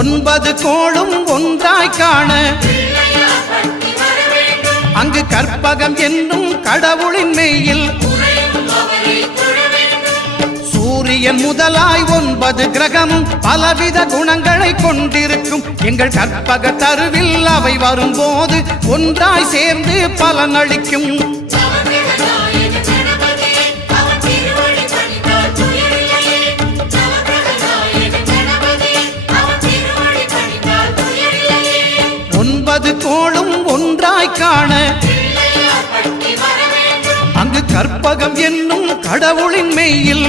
ஒன்பது கோளும் ஒன்றாய் காண அங்கு கற்பகம் என்னும் கடவுளின் மெய்யில் சூரியன் முதலாய் 9 கிரகமும் பலவித குணங்களை கொண்டிருக்கும் எங்கள் கற்பக தருவில் அவை வரும்போது ஒன்றாய் சேர்ந்து பலனளிக்கும். கோளும் ஒன்றாய் காண அங்கு கற்பகம் என்னும் கடவுளின் மெய்யில்